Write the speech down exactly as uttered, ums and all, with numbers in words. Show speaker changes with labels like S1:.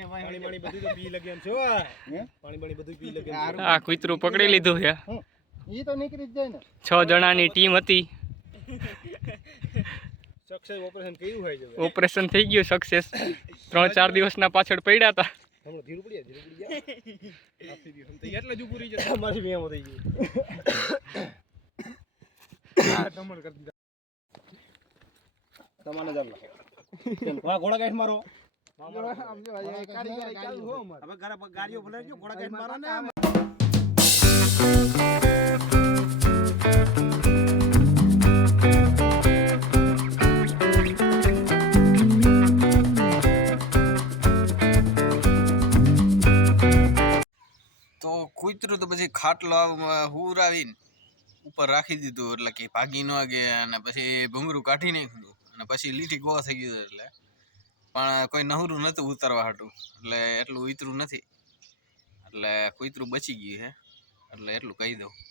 S1: પાણી પાણી બધું તો પી લગે છો હે પાણી પાણી બધું પી લગે
S2: આ કૂતરું પકડી લીધું છે
S1: ઈ તો નીકળી જ જાય ને
S2: છ જણાની ટીમ હતી
S1: સક્સેસ ઓપરેશન કર્યું હોય છે
S2: ઓપરેશન થઈ ગયું સક્સેસ ત્રણ ચાર દિવસના પાછળ પડ્યા હતા
S1: હમણાં ધીરું પડી ધીરું પડી ગયા આપી દીધું તો એટલે જ પૂરી જશે મારી મેમો થઈ ગઈ આ તમણ કરી દીધા તમાને ચાલ ઘોડા ઘોડા ગાઈડ મારો સમજો આ કારીગર ચાલુ હો અમાર હવે ઘરે ગાડીઓ ભલે ઘોડા ગાઈડ મારો ને
S3: તો કૂતરું તો પછી ખાટલો હુરાવીને ઉપર રાખી દીધું એટલે કે ભાગી ન ગયા અને પછી ભૂંગરું કાઢી નાખ્યું અને પછી લીટી ગોવા થઈ ગયું એટલે પણ કોઈ નહરું નહોતું ઉતારવા હાટું એટલે એટલું ઉતરું નથી એટલે કૂતરું બચી ગયું છે એટલે એટલું કહી દઉં.